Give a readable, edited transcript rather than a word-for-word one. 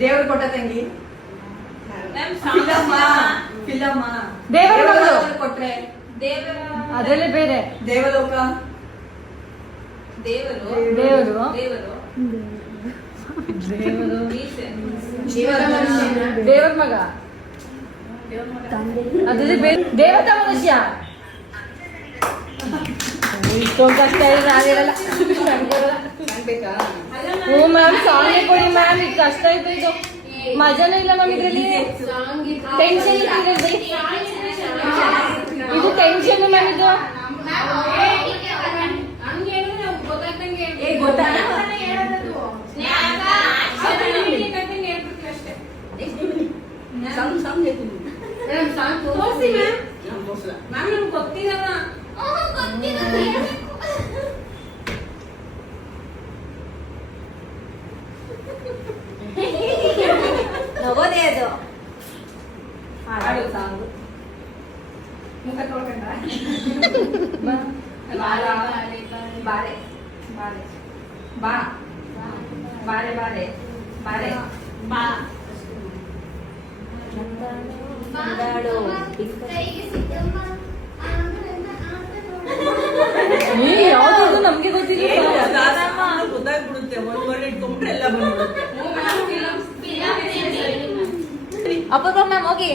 ದೇವರು ಕೊಟ್ಟ ತಂಗಿ. ಫಿಲಮ್ಮ ದೇವರ ಮಗಳು ಕೊಟ್ರೆ ಅದರಲ್ಲೇ ಬೇರೆ. ದೇವಲೋಕ. ದೇವರು ದೇವರ ಮಗ ಅದರಲ್ಲಿ ಬೇರೆ. ದೇವತಾ ಮನುಷ್ಯ ಇಷ್ಟೊಂದು ಕಷ್ಟ ಇದೆ ನಾನಿರಲ್ಲ. ಹ್ಞೂ ಮ್ಯಾಮ್ ಸಾಂಗ್ ಕೊಡಿ ಮ್ಯಾಮ್. ಇದು ಕಷ್ಟ ಆಯ್ತು. ಇದು ಮಜಾನೇ ಇಲ್ಲ ಮ್ಯಾಮ್. ಇದರಲ್ಲಿ ಟೆನ್ಷನ್ ಇದೆ. ಇದು ಟೆನ್ಷನ್ ಮ್ಯಾಮ್. ಇದು ನಗೋದೇ ಅದು ಮುಖ ತೊಳ್ಕೊಂಡ ಬಾರೆ ಬಾ ಬಾರೆ ಬಾರೆ ಬಾರೆ ಬಾ ಯಾವ್ದು ನಮ್ಗೆ ಗೊತ್ತಿಲ್ಲ. ಗೊತ್ತಾಗ್ಬಿಡುತ್ತೆ. ಒಂದ್ವರೆ ಇಟ್ಕೊಂಡ್ರೆ ಎಲ್ಲ ಬಂದ್ಬಿಡುತ್ತೆ. ಅಪೂರ್ವ ಮ್ಯಾಮ್ ಹೋಗಿ